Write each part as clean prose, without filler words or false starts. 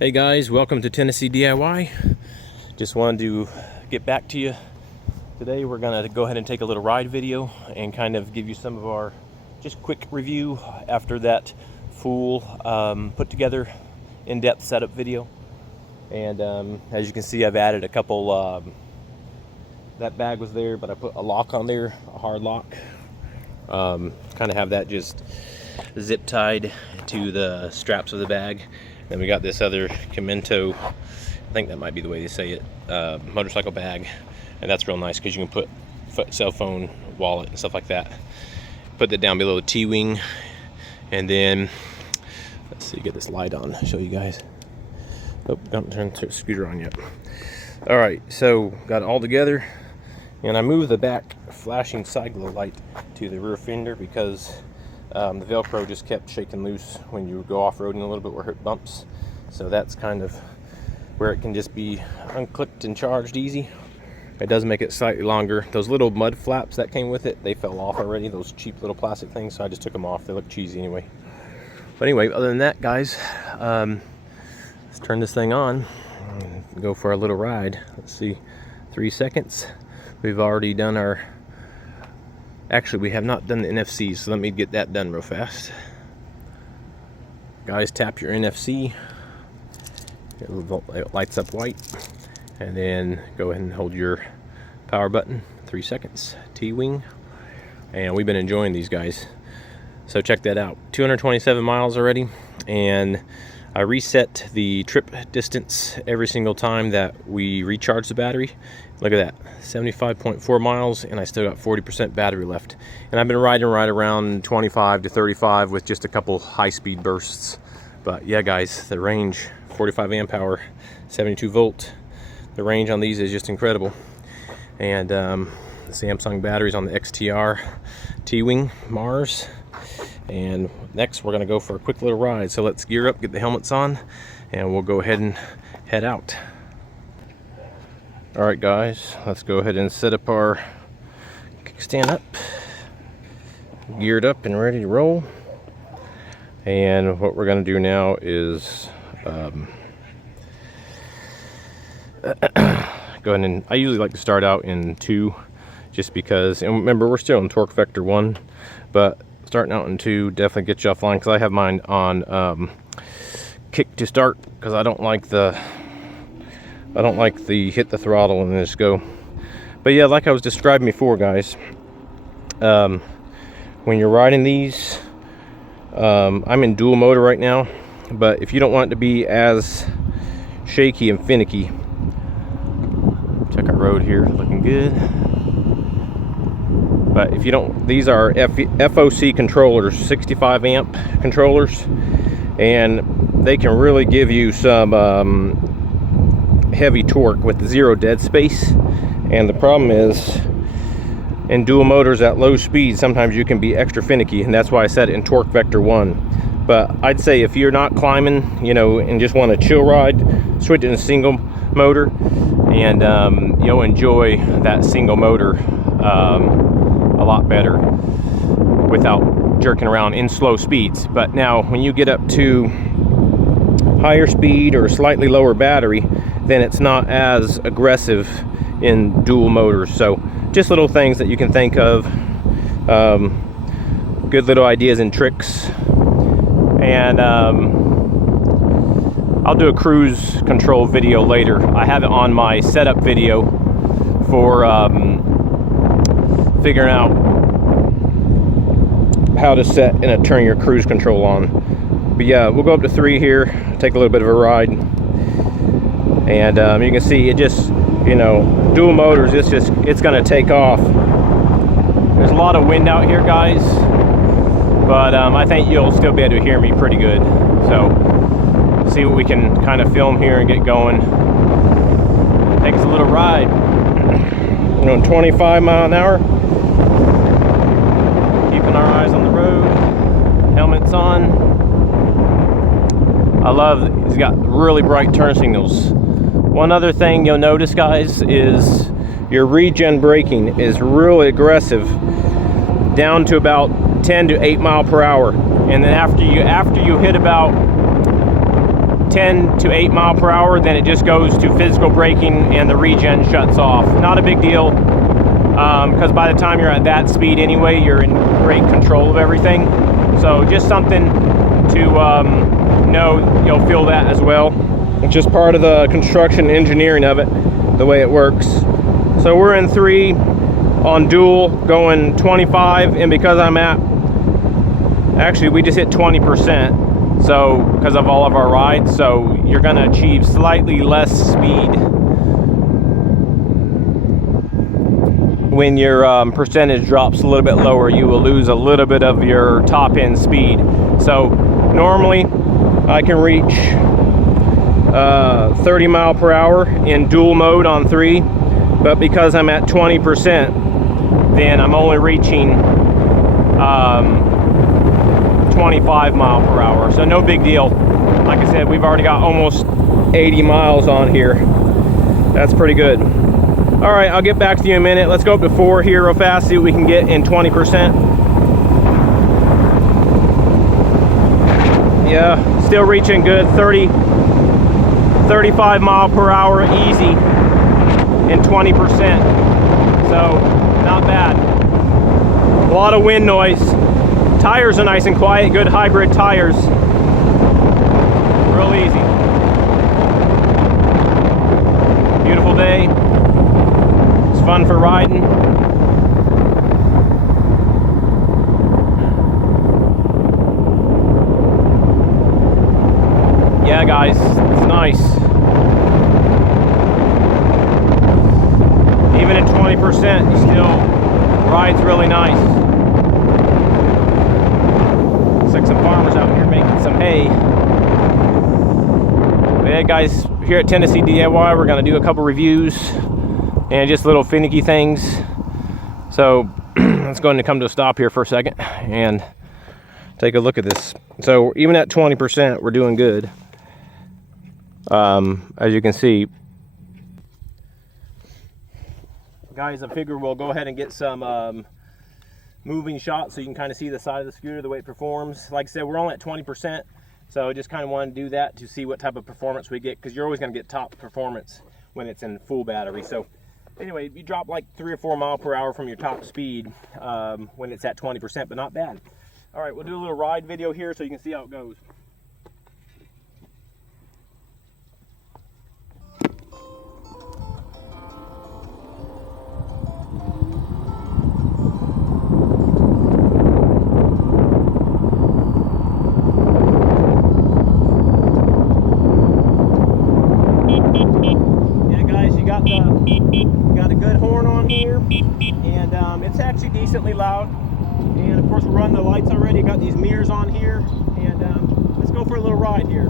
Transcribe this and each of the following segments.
Hey guys, welcome to Tennessee DIY. Just wanted to get back to you. Today we're gonna go ahead and take a little ride video and kind of give you some of our just quick review after that full put together in-depth setup video. And as you can see, I've added a couple, that bag was there, but I put a lock on there, a hard lock. Kind of have that just zip tied to the straps of the bag. Then we got this other Kimento, I think that might be the way they say it, motorcycle bag. And that's real nice because you can put cell phone, wallet, and stuff like that. Put that down below the Teewing. And then, let's see, get this light on, show you guys. Oh, don't turn the scooter on yet. All right, so got it all together. And I moved the back flashing side glow light to the rear fender because the Velcro just kept shaking loose when you go off-roading a little bit where it hit bumps. So that's kind of where it can just be unclipped and charged easy. It does make it slightly longer. Those little mud flaps that came with it, they fell off already, those cheap little plastic things, so I just took them off. They look cheesy anyway. But anyway, other than that, guys, let's turn this thing on and go for a little ride. Let's see, 3 seconds. We've already done our... Actually, we have not done the NFC, so let me get that done real fast. Guys, tap your NFC. It lights up white. And then go ahead and hold your power button. 3 seconds. Teewing. And we've been enjoying these guys. So check that out. 227 miles already. And I reset the trip distance every single time that we recharge the battery. Look at that, 75.4 miles, and I still got 40% battery left. And I've been riding right around 25 to 35 with just a couple high-speed bursts. But yeah, guys, the range, 45 amp hour, 72 volt. The range on these is just incredible. And the Samsung batteries on the XTR Teewing Mars. And next, we're gonna go for a quick little ride. So let's gear up, get the helmets on, and we'll go ahead and head out. All right, guys, let's go ahead and set up our kickstand up, geared up and ready to roll. And what we're gonna do now is go ahead and, I usually like to start out in 2, just because, and remember, we're still in torque vector 1, but starting out in 2 definitely gets you offline, because I have mine on kick to start, because I don't like the hit the throttle and just go. But yeah, like I was describing before, guys, when you're riding these, I'm in dual motor right now, but if you don't want it to be as shaky and finicky, check our road here, looking good. But if you don't, these are FOC controllers, 65 amp controllers, and they can really give you some heavy torque with 0 dead space. And the problem is, in dual motors at low speed, sometimes you can be extra finicky, and that's why I set it in torque vector 1. But I'd say if you're not climbing, you know, and just want a chill ride, switch it in single motor, and you'll enjoy that single motor a lot better without jerking around in slow speeds. But now when you get up to higher speed or slightly lower battery, then it's not as aggressive in dual motors. So just little things that you can think of, good little ideas and tricks. And I'll do a cruise control video later. I have it on my setup video for figuring out how to set and turn your cruise control on. But yeah, we'll go up to 3 here, take a little bit of a ride. And you can see it just, you know, dual motors, it's gonna take off. There's a lot of wind out here, guys, but I think you'll still be able to hear me pretty good. So see what we can kind of film here and get going. Take us a little ride. We're doing 25 mile an hour. Keeping our eyes on the road, helmets on. I love, it's got really bright turn signals. One other thing you'll notice, guys, is your regen braking is really aggressive, down to about 10 to 8 mile per hour. And then after you hit about 10 to 8 mile per hour, then it just goes to physical braking and the regen shuts off. Not a big deal, because by the time you're at that speed anyway, you're in great control of everything. So just something to know. You'll feel that as well. It's just part of the construction engineering of it, the way it works. So we're in 3 on dual, going 25, and because I'm at, actually we just hit 20%, so because of all of our rides, so you're going to achieve slightly less speed when your percentage drops a little bit lower. You will lose a little bit of your top end speed. So normally I can reach 30 mile per hour in dual mode on 3, but because I'm at 20%, then I'm only reaching 25 mile per hour. So no big deal. Like I said, we've already got almost 80 miles on here. That's pretty good. All right, I'll get back to you in a minute. Let's go up to 4 here real fast, see what we can get in 20%. Yeah, still reaching good. 35 mile per hour easy in 20%. So not bad. A lot of wind noise. Tires are nice and quiet, good hybrid tires. Real easy. Beautiful day. It's fun for riding. Yeah, guys, it's nice. Even at 20%, you still rides really nice. Looks like some farmers out here making some hay. But yeah, guys, here at Tennessee DIY, we're going to do a couple reviews and just little finicky things. So let's go ahead and come to a stop here for a second and take a look at this. So even at 20%, we're doing good. As you can see, guys, I figure we'll go ahead and get some moving shots so you can kind of see the side of the scooter, the way it performs. Like I said, we're only at 20%, so I just kind of want to do that to see what type of performance we get, because you're always going to get top performance when it's in full battery. So anyway, you drop like 3 or 4 mile per hour from your top speed when it's at 20%, but not bad. All right, we'll do a little ride video here so you can see how it goes. Got a good horn on here, and it's actually decently loud. And of course, we're running the lights already. Got these mirrors on here, and let's go for a little ride here.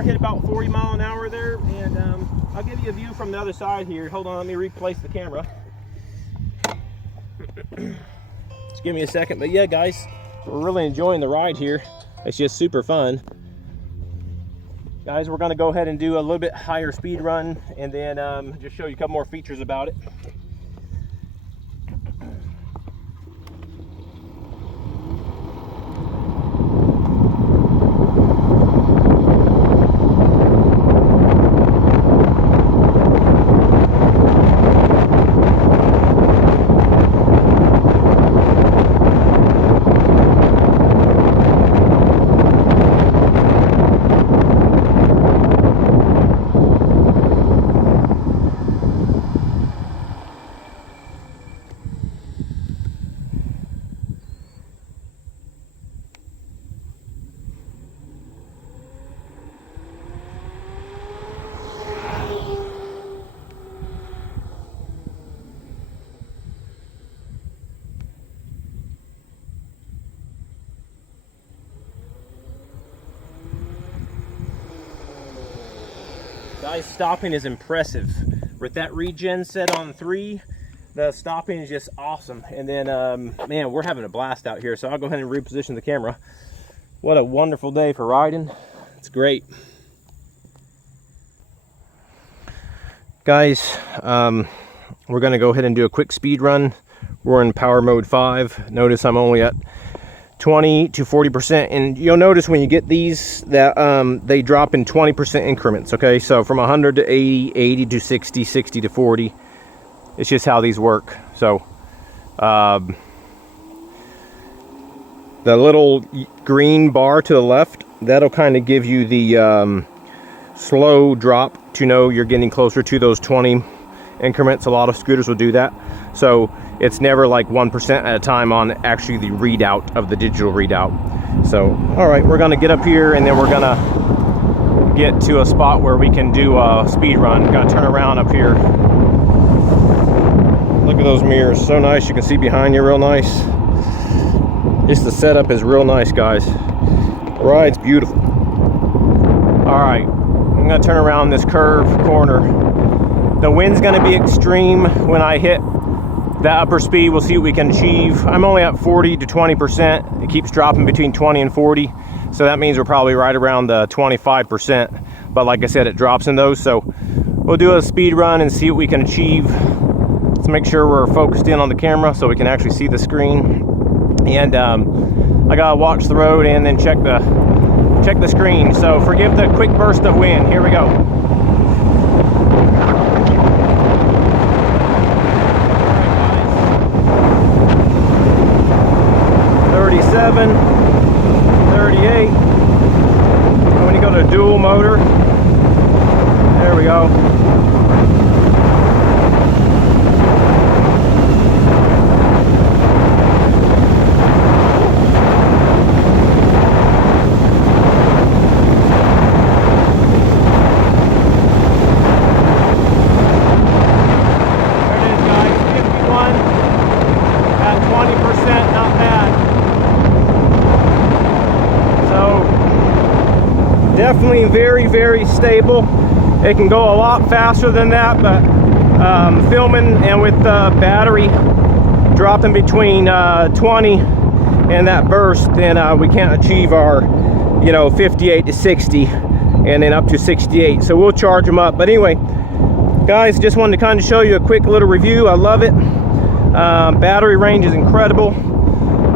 Hit about 40 mile an hour there, and I'll give you a view from the other side here. Hold on, let me replace the camera. Just give me a second. But yeah, guys, we're really enjoying the ride here. It's just super fun. Guys, we're going to go ahead and do a little bit higher speed run, and then just show you a couple more features about it. Guys, stopping is impressive. With that regen set on 3, the stopping is just awesome. And then, man, we're having a blast out here. So I'll go ahead and reposition the camera. What a wonderful day for riding. It's great. Guys, we're gonna go ahead and do a quick speed run. We're in power mode 5. Notice I'm only at 20 to 40%, and you'll notice when you get these that they drop in 20% increments. Okay, so from 100 to 80, 80 to 60, 60 to 40. It's just how these work. So the little green bar to the left, that'll kind of give you the slow drop to know you're getting closer to those 20 increments. A lot of scooters will do that. So it's never like 1% at a time on actually the readout of the digital readout. So, all right, we're gonna get up here and then we're gonna get to a spot where we can do a speed run. Gotta turn around up here. Look at those mirrors, so nice. You can see behind you real nice. Just the setup is real nice, guys. The ride's beautiful. All right, I'm gonna turn around this curve corner. The wind's gonna be extreme when I hit the upper speed. We'll see what we can achieve. I'm only at 40 to 20%. It keeps dropping between 20 and 40. So that means we're probably right around the 25%. But like I said, it drops in those. So we'll do a speed run and see what we can achieve. Let's make sure we're focused in on the camera so we can actually see the screen. And I gotta watch the road and then check the screen. So forgive the quick burst of wind. Here we go. 37, 38. I'm going to go to dual motor. There we go. There it is, guys. 51 at 20%, not bad. Definitely very, very stable. It can go a lot faster than that, but filming and with the battery dropping between 20 and that burst, then we can't achieve our 58 to 60 and then up to 68. So we'll charge them up. But anyway, guys, just wanted to kind of show you a quick little review. I love it. Battery range is incredible.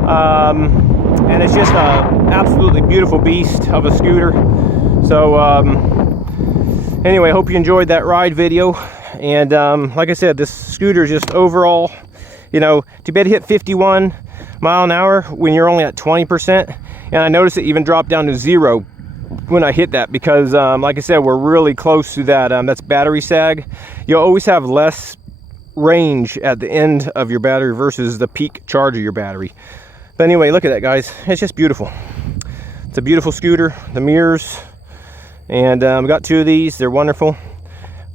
And it's just a absolutely beautiful beast of a scooter. So anyway, hope you enjoyed that ride video. And like I said, this scooter is just overall, to be able to hit 51 mile an hour when you're only at 20%. And I noticed it even dropped down to 0 when I hit that, because like I said, we're really close to that. That's battery sag. You'll always have less range at the end of your battery versus the peak charge of your battery. But anyway, look at that, guys. It's just beautiful. It's a beautiful scooter. The mirrors, and we got 2 of these. They're wonderful.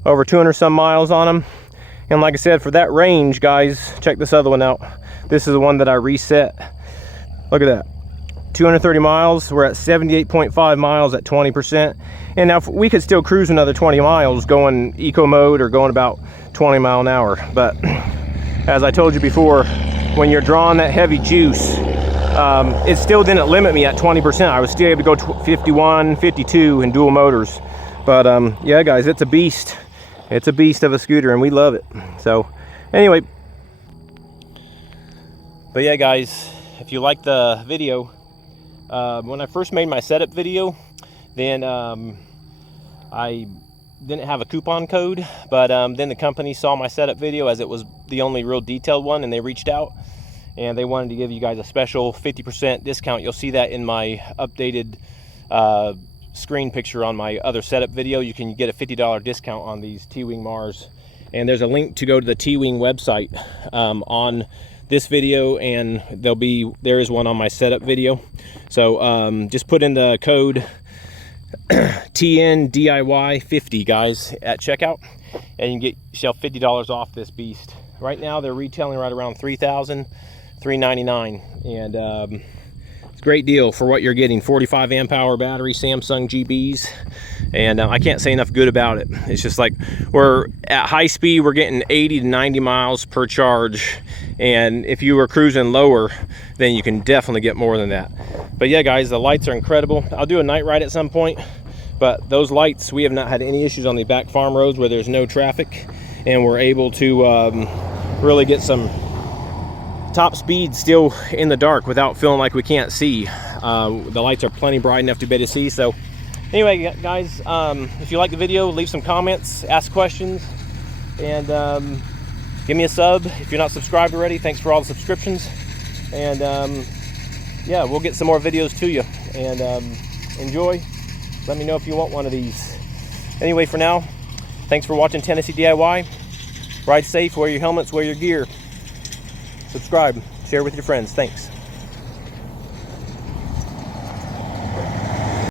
Over 200 some miles on them. And like I said, for that range, guys, check this other one out. This is the one that I reset. Look at that. 230 miles. We're at 78.5 miles at 20%. And now we could still cruise another 20 miles going eco mode or going about 20 mile an hour. But as I told you before, when you're drawing that heavy juice, it still didn't limit me at 20%. I was still able to go 51, 52 in dual motors. But yeah, guys, it's a beast. It's a beast of a scooter, and we love it. So anyway, but yeah, guys, if you like the video, when I first made my setup video, then I didn't have a coupon code, but then the company saw my setup video as it was the only real detailed one, and they reached out and they wanted to give you guys a special 50% discount. You'll see that in my updated screen picture on my other setup video. You can get a $50 discount on these Teewing Mars, and there's a link to go to the Teewing website on this video, and there is one on my setup video. So just put in the code TNDIY50, guys, at checkout, and you can get yourself $50 off this beast. Right now they're retailing right around $3,399, and it's a great deal for what you're getting. 45 amp hour battery, Samsung GBs, And I can't say enough good about it. It's just like, we're at high speed, we're getting 80 to 90 miles per charge. And if you were cruising lower, then you can definitely get more than that. But yeah, guys, the lights are incredible. I'll do a night ride at some point, but those lights, we have not had any issues on the back farm roads where there's no traffic, and we're able to really get some top speed still in the dark without feeling like we can't see. The lights are plenty bright enough to be able to see. So anyway, guys, if you like the video, leave some comments, ask questions, and give me a sub if you're not subscribed already. Thanks for all the subscriptions. And yeah, we'll get some more videos to you. And enjoy. Let me know if you want one of these. Anyway, for now, thanks for watching Tennessee DIY. Ride safe, wear your helmets, wear your gear. Subscribe, share with your friends. Thanks.